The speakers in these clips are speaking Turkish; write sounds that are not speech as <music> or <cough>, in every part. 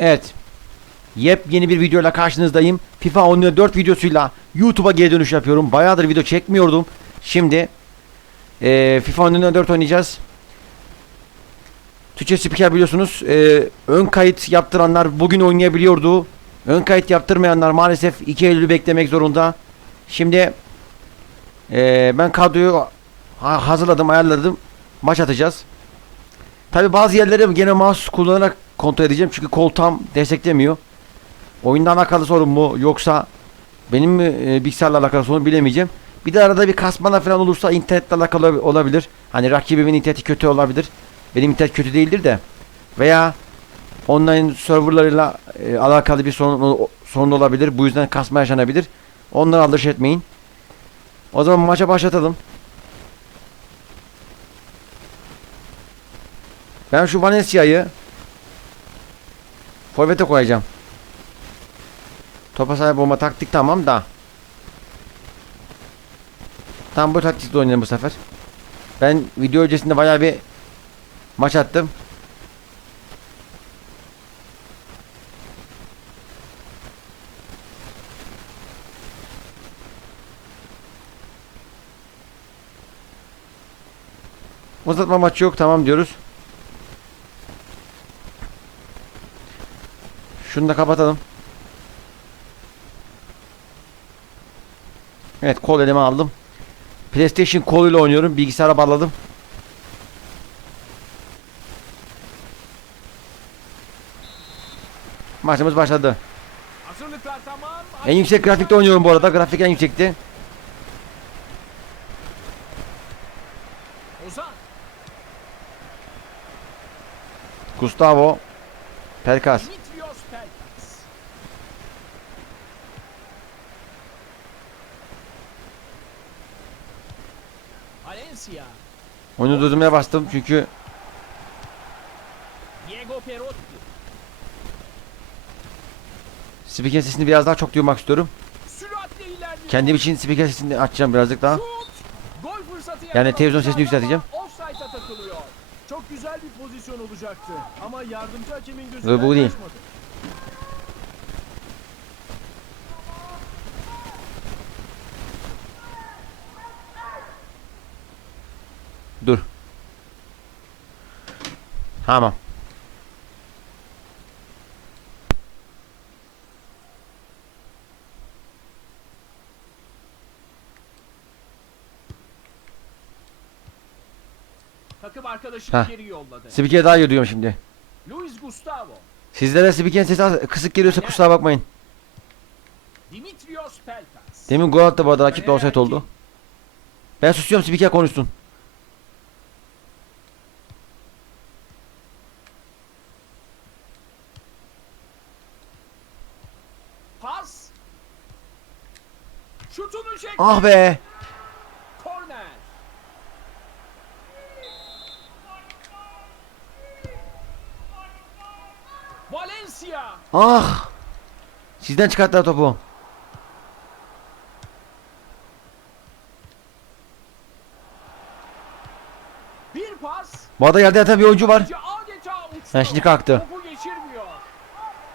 Evet. Yepyeni bir videoyla karşınızdayım. FIFA 14 videosuyla YouTube'a geri dönüş yapıyorum. Bayağıdır video çekmiyordum. Şimdi eee FIFA 14 oynayacağız. Türkçe spiker biliyorsunuz. eee, ön kayıt yaptıranlar bugün oynayabiliyordu. Ön kayıt yaptırmayanlar maalesef 2 Eylül'ü beklemek zorunda. Şimdi eee, ben kadroyu ha- hazırladım, ayarladım. Maç atacağız. Tabi bazı yerleri gene mouse kullanarak kontrol edeceğim çünkü kol tam desteklemiyor. Oyundan alakalı sorun mu yoksa benim mi e, bilgisayarla alakalı sorun bilemeyeceğim. Bir de arada bir kasmalar falan olursa internetle alakalı olabilir. Hani rakibimin interneti kötü olabilir. Benim internet kötü değildir de. Veya online serverlarıyla e, alakalı bir sorun, sorun olabilir. Bu yüzden kasma yaşanabilir. Onlara aldırış etmeyin. O zaman maça başlatalım. Ben şu Valencia'yı forvete koyacağım. Topa sahip olma taktik tamam da. Tam bu taktikle oynayalım bu sefer. Ben video öncesinde bayağı bir maç attım. Uzatma maçı yok tamam diyoruz. Şunu da kapatalım. Evet kol elime aldım. PlayStation koluyla oynuyorum. Bilgisayara bağladım. Maçımız başladı. En yüksek grafikte oynuyorum bu arada. Grafik en yüksekti. Gustavo Pelkas. Valencia. Oyunu durdurmaya bastım çünkü Diego Perotti. spiker sesini biraz daha çok duymak istiyorum. Kendim için spiker sesini açacağım birazcık daha. Yani televizyon sesini yükselteceğim. Çok güzel bir pozisyon olacaktı ama yardımcı hakemin gözünden bu değil. kaçmadı. Dur. Tamam. Takım arkadaşı geri yolladı. Spiker daha iyi duyuyorum şimdi. Luis Gustavo. Sizlere spiker sesi az- kısık geliyorsa kusura bakmayın. Dimitrios Pelkas. Demin gol attı bu arada rakip de offside oldu. Ben susuyorum spiker konuşsun. Pas. Şutunu çekti. Ah be. Ah. Sizden çıkarttılar topu. Bir pas. Bu arada yerde yatan bir oyuncu var. Ha, şimdi kalktı.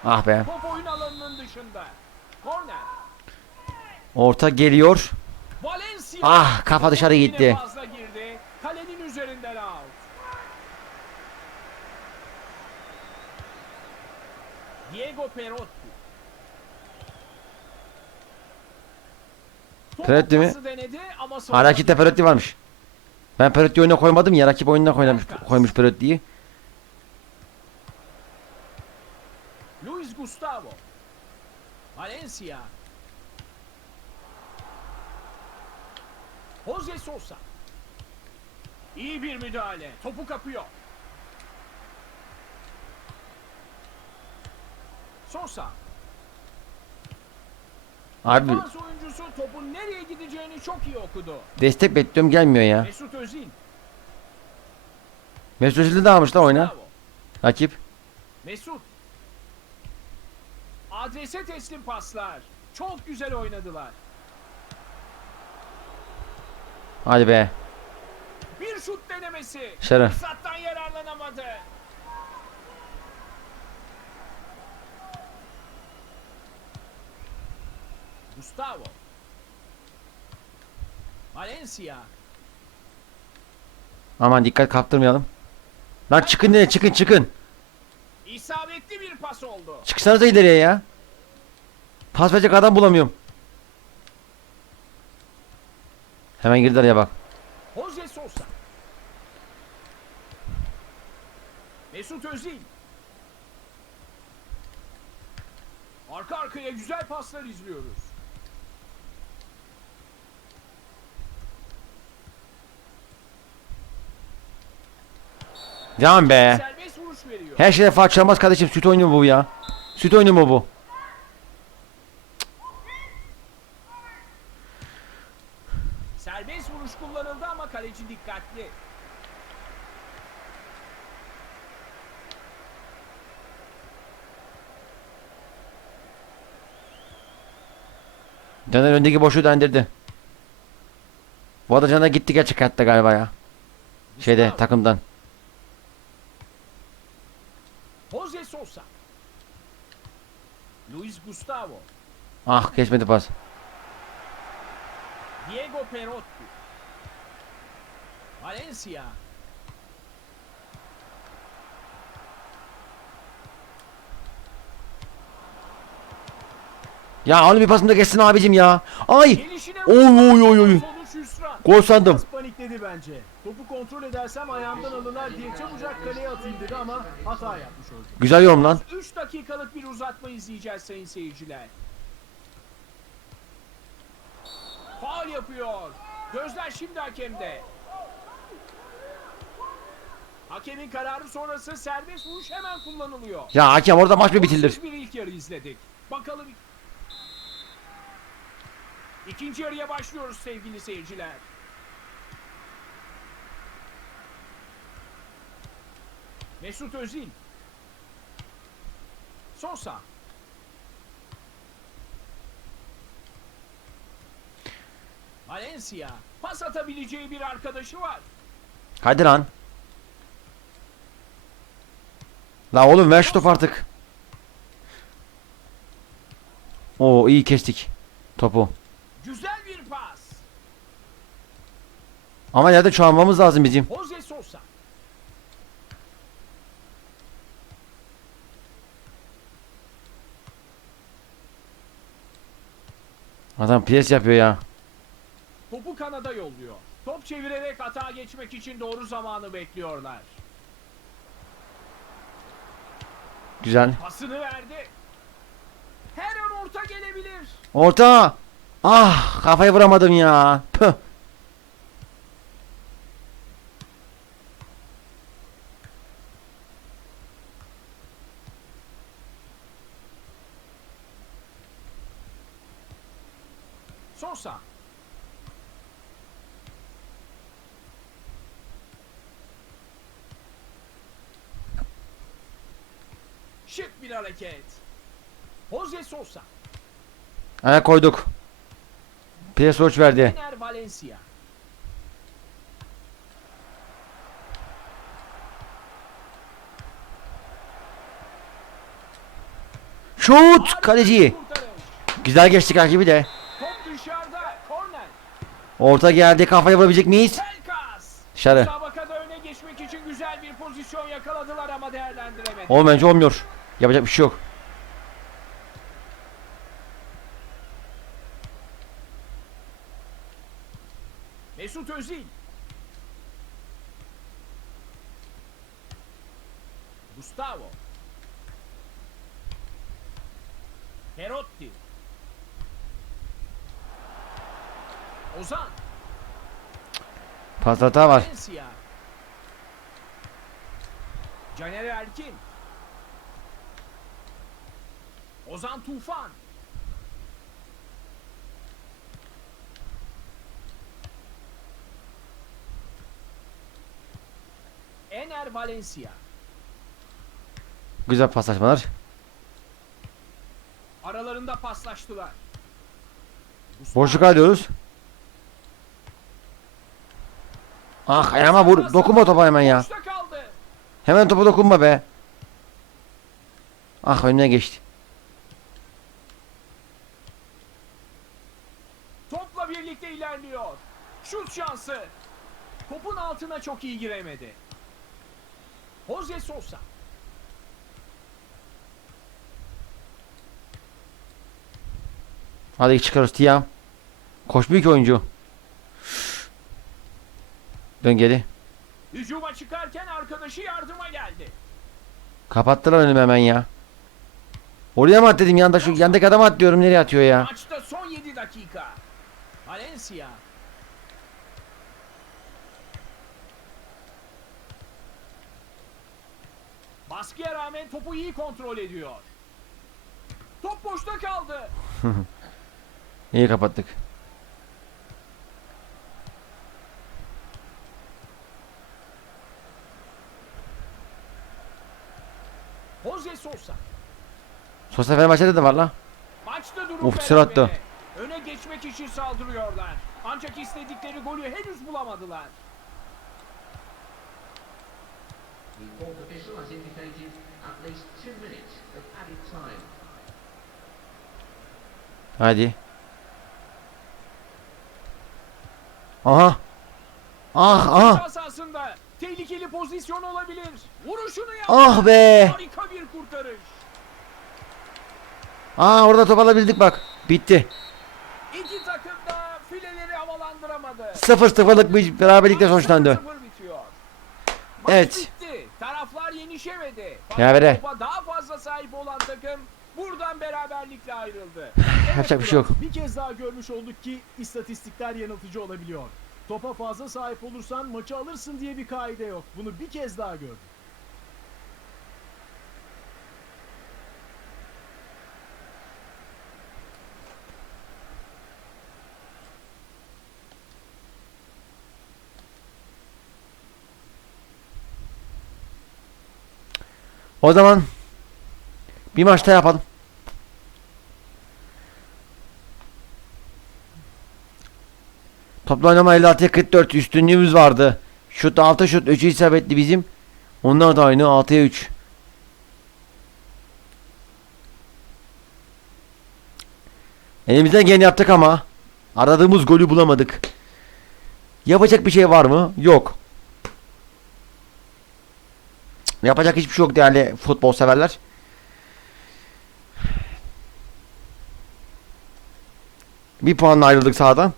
Ah be. Top oyun alanının dışında. Korner. Orta geliyor. Valencia. Ah, kafa dışarı gitti. Kalenin üzerinden out. Diego Perotti. Perotti mi? Ha rakipte Perotti varmış. Ben Perotti oyuna koymadım ya rakip oyununa koymuş, koymuş Perotti'yi. Luis Gustavo. Valencia. Jose Sosa. İyi bir müdahale. Topu kapıyor. Sosa. Abi Defans oyuncusu topun nereye gideceğini çok iyi okudu. destek bekliyorum gelmiyor ya. Mesut Özil. Mesut Özil'i de almış lan oyuna. Bravo. Rakip. Mesut. Adrese teslim paslar. Çok güzel oynadılar. Hadi be. Bir şut denemesi. Şerif. Fırsattan yararlanamadı. Gustavo. Valencia. Aman dikkat kaptırmayalım. Lan çıkın nereye çıkın çıkın. İsabetli bir pas oldu. Çıksanıza ileriye ya. Pas verecek adam bulamıyorum. Hemen girdi araya bak. Jose Sosa. Mesut Özil. Arka arkaya güzel paslar izliyoruz. Devam be. Her şeyde fark çalmaz kardeşim. Süt oyunu mu bu ya? Süt oyunu mu bu? Serbest vuruş kullanıldı ama kaleci dikkatli. Caner öndeki boşu dendirdi. Bu arada Caner gitti gerçek hayatta galiba ya. Şeyde takımdan. Jose Sosa. Luis Gustavo. Ah geçmedi pas. Diego Perotti. Valencia. Ya onu bir pasını da geçsin abicim ya. Ay! Oy, oy, oy, oy. Gol sandım. Panikledi bence. Topu kontrol edersem ayağımdan alırlar diye çabucak kaleye atayım dedi ama hata yapmış oldu. Güzel yorum lan. 3 dakikalık bir uzatma izleyeceğiz sayın seyirciler. Faul yapıyor. Gözler şimdi hakemde. Hakemin kararı sonrası serbest vuruş hemen kullanılıyor. Ya hakem orada maç mı? Golsüz bir ilk yarı izledik. Bakalım. İkinci yarıya başlıyoruz sevgili seyirciler. Mesut Özil. Sosa. Valencia. Pas atabileceği bir arkadaşı var. Hadi lan. La oğlum ver şu topu artık. Oo iyi kestik topu. Güzel bir pas. Ama yerde çoğalmamız lazım bizim. Jose Sosa. Adam pres yapıyor ya. Topu kanada yolluyor. Top çevirerek atağa geçmek için doğru zamanı bekliyorlar. Güzel. Pasını verdi. Her an orta gelebilir. Orta. Ah kafayı vuramadım ya. Püh. Sosa. Şık bir hareket. Jose Sosa. Ayak koyduk. Sonuç verdi. Valencia. Şut kaleci. Güzel geçtik rakibi de. Orta geldi kafaya vurabilecek miyiz? Dışarı. Müsabakada öne geçmek için güzel bir pozisyon yakaladılar ama değerlendiremedi. Olmayınca olmuyor. Yapacak bir şey yok. Mesut Özil. Gustavo. Perotti. Ozan. Pas hata var. Valencia. Caner Erkin. Ozan Tufan. Ener Valencia. Güzel paslaşmalar. Aralarında paslaştılar. Boşluk alıyoruz. Ah ayağıma vur. Dokunma topa hemen ya. Hemen topa dokunma be. Ah önüne geçti. ilerliyor. Şut şansı. Topun altına çok iyi giremedi. Jose Sosa. Hadi çıkarız Tiam. Koş büyük oyuncu. Dön geri. Hücuma çıkarken arkadaşı yardıma geldi. Kapattılar önümü hemen ya. Oraya mı at dedim yanda şu yandaki adama at diyorum nereye atıyor ya. Maçta son 7 dakika. Valencia. Baskıya rağmen topu iyi kontrol ediyor. Top boşta kaldı. <laughs> İyi kapattık. Jose Sosa. Sosyal Fenerbahçe'de de var la. Maçta durum Of, sıra attı. Öne geçmek için saldırıyorlar. Ancak istedikleri golü henüz bulamadılar. The fourth official has indicated at least two minutes of added time. Hadi. Aha. Ah ah. Sahasında tehlikeli pozisyon olabilir. Vuruşunu yaptı. Ah be. Harika bir kurtarış. Aa orada top alabildik bak. Bitti. İki takım da fileleri havalandıramadı. 0-0'lık bir beraberlikle sonuçlandı. 0-0 bitiyor. Maç Evet. Yenişemedi. Berabere. Topa daha fazla sahip olan takım buradan beraberlikle ayrıldı. <laughs> Yapacak bir şey yok. Bir kez daha görmüş olduk ki istatistikler yanıltıcı olabiliyor. Topa fazla sahip olursan maçı alırsın diye bir kaide yok. Bunu bir kez daha gördük. O zaman bir maçta yapalım. Toplu oynama 56'ya 44 üstünlüğümüz vardı. Şut 6 şut 3'ü isabetli bizim. Onlar da aynı 6'ya 3. Elimizden geleni yaptık ama aradığımız golü bulamadık. Yapacak bir şey var mı? Yok. Yapacak hiçbir şey yok değerli futbol severler. Bir puanla ayrıldık sahadan.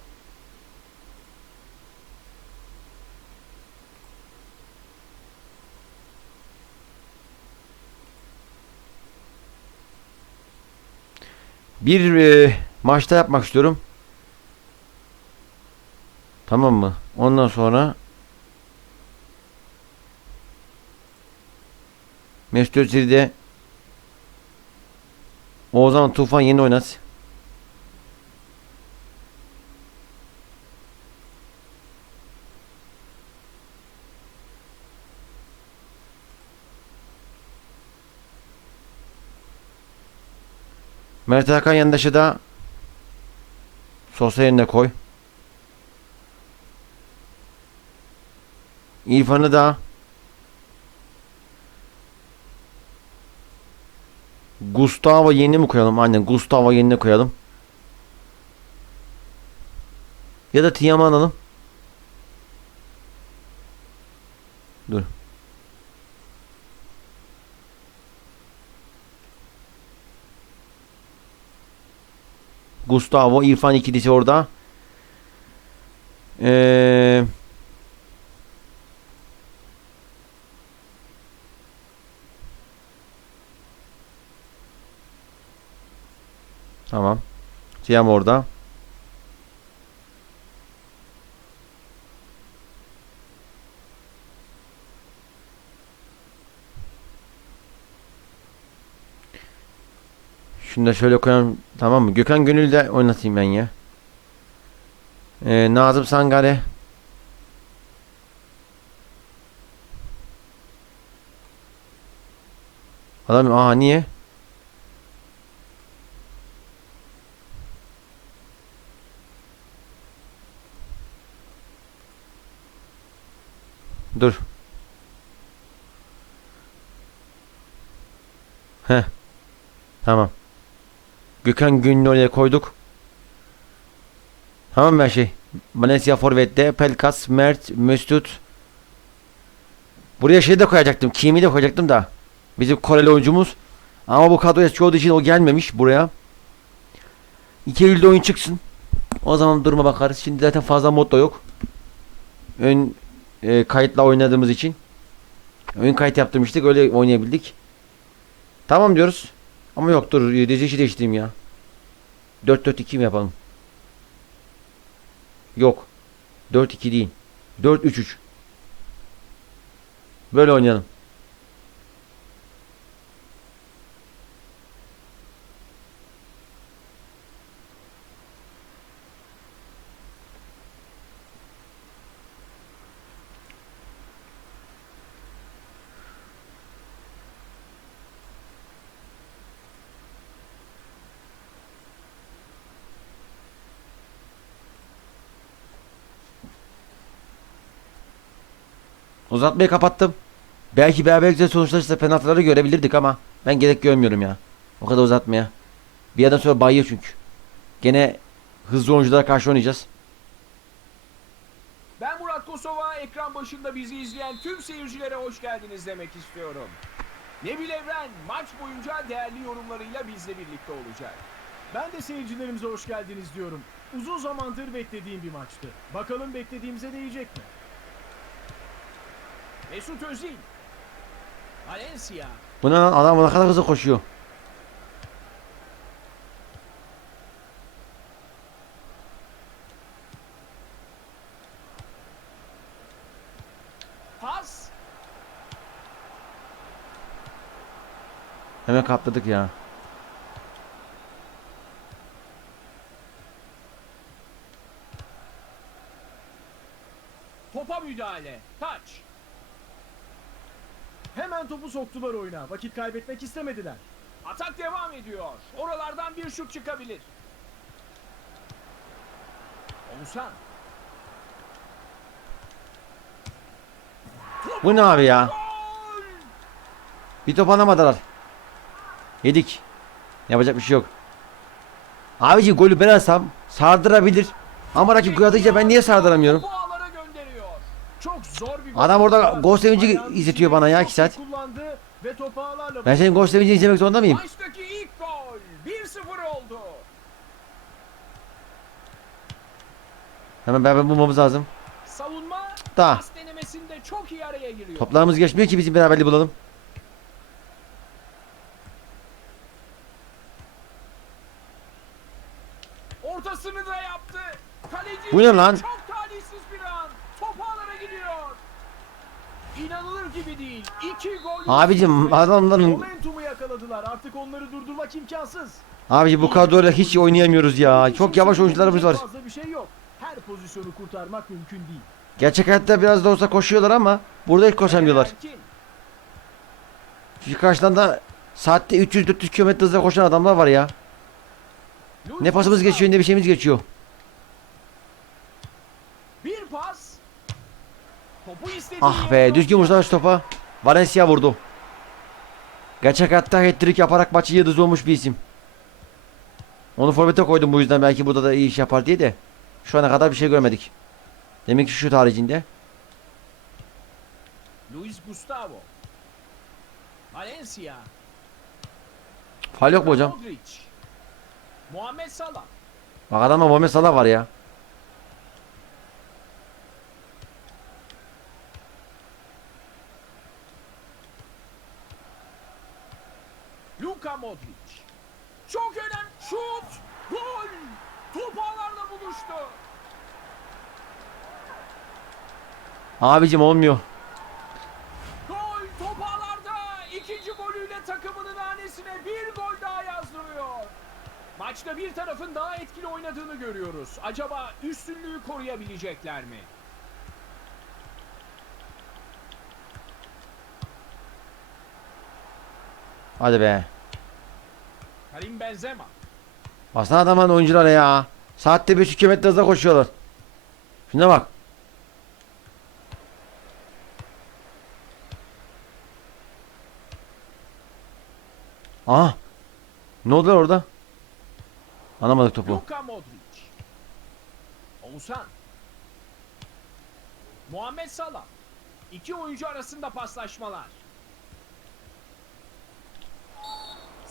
Bir e, maçta yapmak istiyorum. Tamam mı? Ondan sonra Mesut Özil'de Oğuzhan Tufan yeni oynat. Mert Hakan yandaşı da Sosa yerine koy. İrfan'ı da Gustavo yeni mi koyalım? Aynen Gustavo yerine koyalım. Ya da Tiam'ı alalım. Dur. Gustavo, İrfan ikilisi orada. Eee Tamam. Tiam orada. Şunu da şöyle koyalım. Tamam mı? Gökhan Gönül de oynatayım ben ya. Ee, Nazım Sangare. Adam aa niye? Dur. Heh. Tamam. Gökhan Günlü oraya koyduk. Tamam her şey? Valencia Forvet'te Pelkas, Mert, Mesut. Buraya şey de koyacaktım. Kimi de koyacaktım da. Bizim Koreli oyuncumuz. Ama bu kadroya çoğu için o gelmemiş buraya. 2 Eylül'de oyun çıksın. O zaman duruma bakarız. Şimdi zaten fazla mod da yok. Ön e, kayıtla oynadığımız için. Ön kayıt yaptırmıştık. Öyle oynayabildik. Tamam diyoruz. Ama yok dur. Dizişi değiştireyim ya. 4-4-2 mi yapalım? Yok. 4-2 değil. 4-3-3. Böyle oynayalım. Uzatmayı kapattım. Belki beraber güzel sonuçlarsa penaltıları görebilirdik ama ben gerek görmüyorum ya. O kadar uzatmaya. Bir yerden sonra bayıyor çünkü. Gene hızlı oyunculara karşı oynayacağız. Ben Murat Kosova, ekran başında bizi izleyen tüm seyircilere hoş geldiniz demek istiyorum. Nebil Evren maç boyunca değerli yorumlarıyla bizle birlikte olacak. Ben de seyircilerimize hoş geldiniz diyorum. Uzun zamandır beklediğim bir maçtı. Bakalım beklediğimize değecek mi? Mesut Özil. Valencia. Bu ne lan adam ne kadar hızlı koşuyor. Pas. Hemen kapladık ya. Topa müdahale. Taç. Topu soktular oyuna. Vakit kaybetmek istemediler. Atak devam ediyor. Oralardan bir şut çıkabilir. Oğuzhan. Bu ne abi ya? Bir top alamadılar. Yedik. Yapacak bir şey yok. Abici golü ben alsam sardırabilir. Ama rakip gol atınca ben niye sardıramıyorum? Bu ağlara gönderiyor. Çok zor bir Adam orada gol sevinci izletiyor bana ya, çok iki saat. Ve topu ağlarla Ben senin gol sevincini izlemek zorunda mıyım? Maçtaki ilk gol. 1-0 oldu. Hemen beraber bulmamız lazım. Savunma Da. pas denemesinde çok iyi araya giriyor. Toplarımız geçmiyor ki bizim beraberliği bulalım. Ortasını da yaptı. Kaleci Bu ne lan? Çok talihsiz bir an. Top ağlara gidiyor. İnanılır gibi değil. İki gol. Abicim adamların Momentumu yakaladılar. Artık onları durdurmak imkansız. Abici bu kadroyla hiç oynayamıyoruz ya. Çok yavaş oyuncularımız var. Fazla bir şey yok. Her pozisyonu kurtarmak mümkün değil. Gerçek hayatta biraz da olsa koşuyorlar ama burada hiç koşamıyorlar. Erkin. Şu karşıdan da saatte 300-400 km hızla koşan adamlar var ya. Ne pasımız geçiyor ne bir şeyimiz geçiyor. Bir pas. Topu istediği Ah be düzgün vursa şu topa. Valencia vurdu. Gerçek hayatta hat-trick yaparak maçı yıldız olmuş bir isim. Onu forvete koydum bu yüzden belki burada da iyi iş yapar diye de. Şu ana kadar bir şey görmedik. Demek ki şu haricinde. Luis Gustavo. Valencia. Faal yok mu hocam? Modric. Muhammed Salah. Bak adamda Muhammed Salah var ya. Luka Modric. Çok önemli şut. Gol. Top ağlarla buluştu. Abicim olmuyor. Gol top ağlarda. İkinci golüyle takımının hanesine bir gol daha yazdırıyor. Maçta bir tarafın daha etkili oynadığını görüyoruz. Acaba üstünlüğü koruyabilecekler mi? Hadi be. Karim Benzema. Baksana adamın oyunculara ya. Saatte 500 km hızla koşuyorlar. Şuna bak. Aha. Ne oldu lan orada? Anlamadık topu. Luka Modric. Oğuzhan. Muhammed Salah. İki oyuncu arasında paslaşmalar.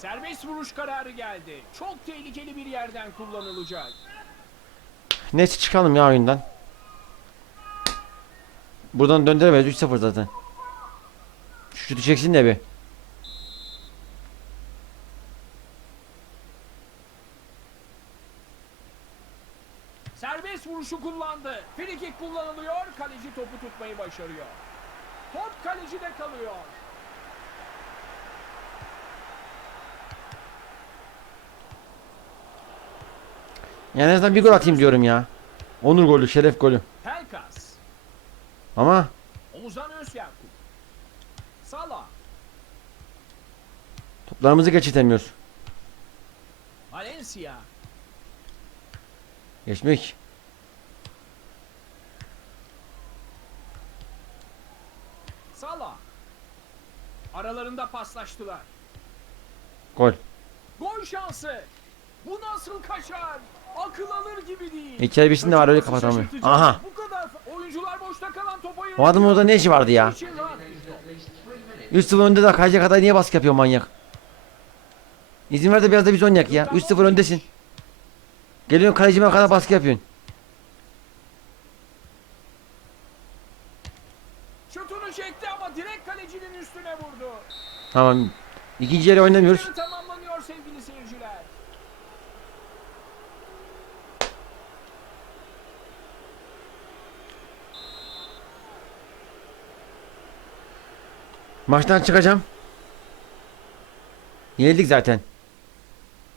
Serbest vuruş kararı geldi. Çok tehlikeli bir yerden kullanılacak. Neyse çıkalım ya oyundan. Buradan döndüremeyiz 3-0 zaten. Şu şutu çeksin de bir. Serbest vuruşu kullandı. Frikik kullanılıyor. Kaleci topu tutmayı başarıyor. Top kalecide kalıyor. Yani en azından bir gol atayım diyorum ya. Onur golü, şeref golü. Pelkas. Ama Oğuzhan Özyakup. Salah. toplarımızı geçirtemiyoruz. Valencia. Geçmek. Salah. Aralarında paslaştılar. Gol. Gol şansı. Bu nasıl kaçar? Akıl alır gibi değil. İçeri birisinde de var öyle kapatamıyor. Aha. Bu kadar oyuncular boşta kalan topa O adamın orada ne işi vardı ya? Bir three minutes. 3-0 önde de kayacak kadar niye baskı yapıyor manyak? İzin ver de biraz da biz oynayak ya. 3-0 öndesin. Geliyorsun kalecime kadar baskı yapıyorsun. Şutunu çekti ama direkt kalecinin üstüne vurdu. Tamam. İkinci yere oynamıyoruz. Yarı tamamlanıyor sevgili seyirciler. Maçtan çıkacağım. Yenildik zaten.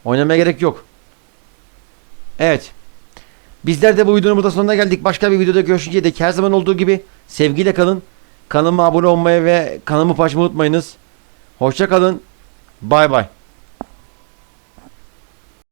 Oynamaya gerek yok. Evet. Bizler de bu videonun burada sonuna geldik. Başka bir videoda görüşünceye dek her zaman olduğu gibi sevgiyle kalın. Kanalıma abone olmayı ve kanalımı paylaşmayı unutmayınız. Hoşça kalın. Bay bay.